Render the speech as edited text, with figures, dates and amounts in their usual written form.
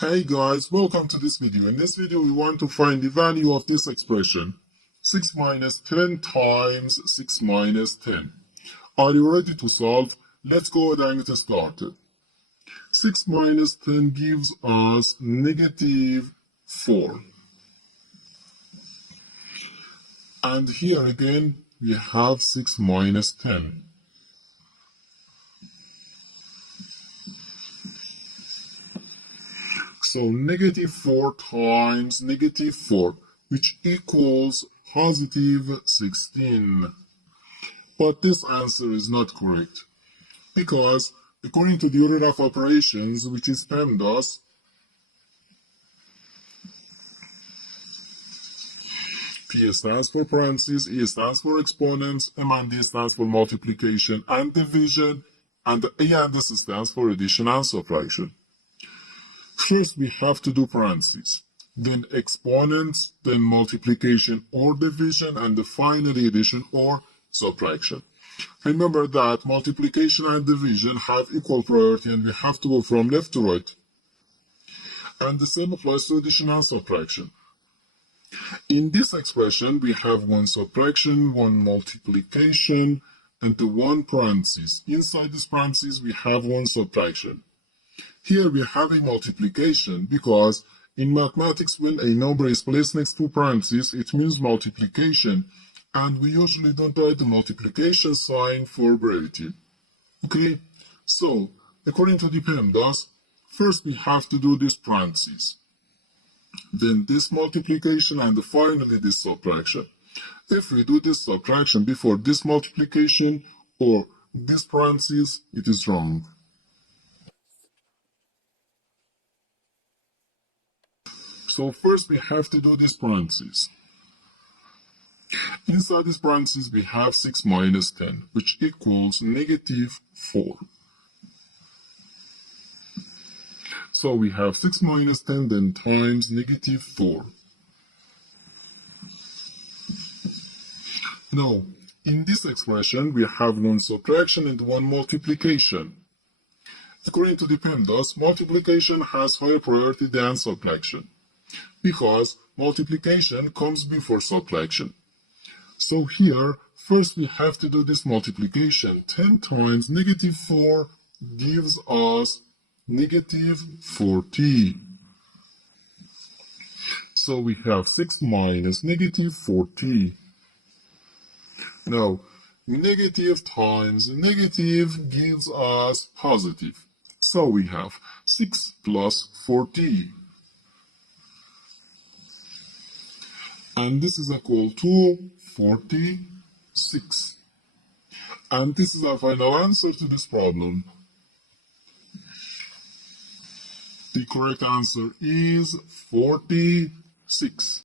Hey guys, welcome to this video. In this video we want to find the value of this expression 6 minus 10 times 6 minus 10. Are you ready to solve? Let's go ahead and get started. 6 minus 10 gives us negative 4. And here again we have 6 minus 10. So negative 4 times negative 4, which equals positive 16. But this answer is not correct, because according to the order of operations, which is PEMDAS, P stands for parentheses, E stands for exponents, M and D stands for multiplication and division, and A and S stands for addition and subtraction. First, we have to do parentheses, then exponents, then multiplication or division, and the finally addition or subtraction. Remember that multiplication and division have equal priority and we have to go from left to right. And the same applies to addition and subtraction. In this expression, we have one subtraction, one multiplication, and the one parenthesis. Inside this parenthesis, we have one subtraction. Here we have a multiplication because in mathematics, when a number is placed next to parentheses, it means multiplication. And we usually don't write the multiplication sign for brevity. Okay, so according to the PEMDAS, first we have to do this parentheses, then this multiplication, and finally this subtraction. If we do this subtraction before this multiplication or this parentheses, it is wrong. So first we have to do this parentheses. Inside this parentheses we have 6 minus 10, which equals negative 4. So we have 6 minus 10 then times negative 4. Now, in this expression we have one subtraction and one multiplication. According to the PEMDAS, multiplication has higher priority than subtraction, because multiplication comes before subtraction. So here, first we have to do this multiplication. 10 times negative 4 gives us negative 40. So we have 6 minus negative 40. Now, negative times negative gives us positive. So we have 6 plus 40. And this is equal to 46. And this is our final answer to this problem. The correct answer is 46.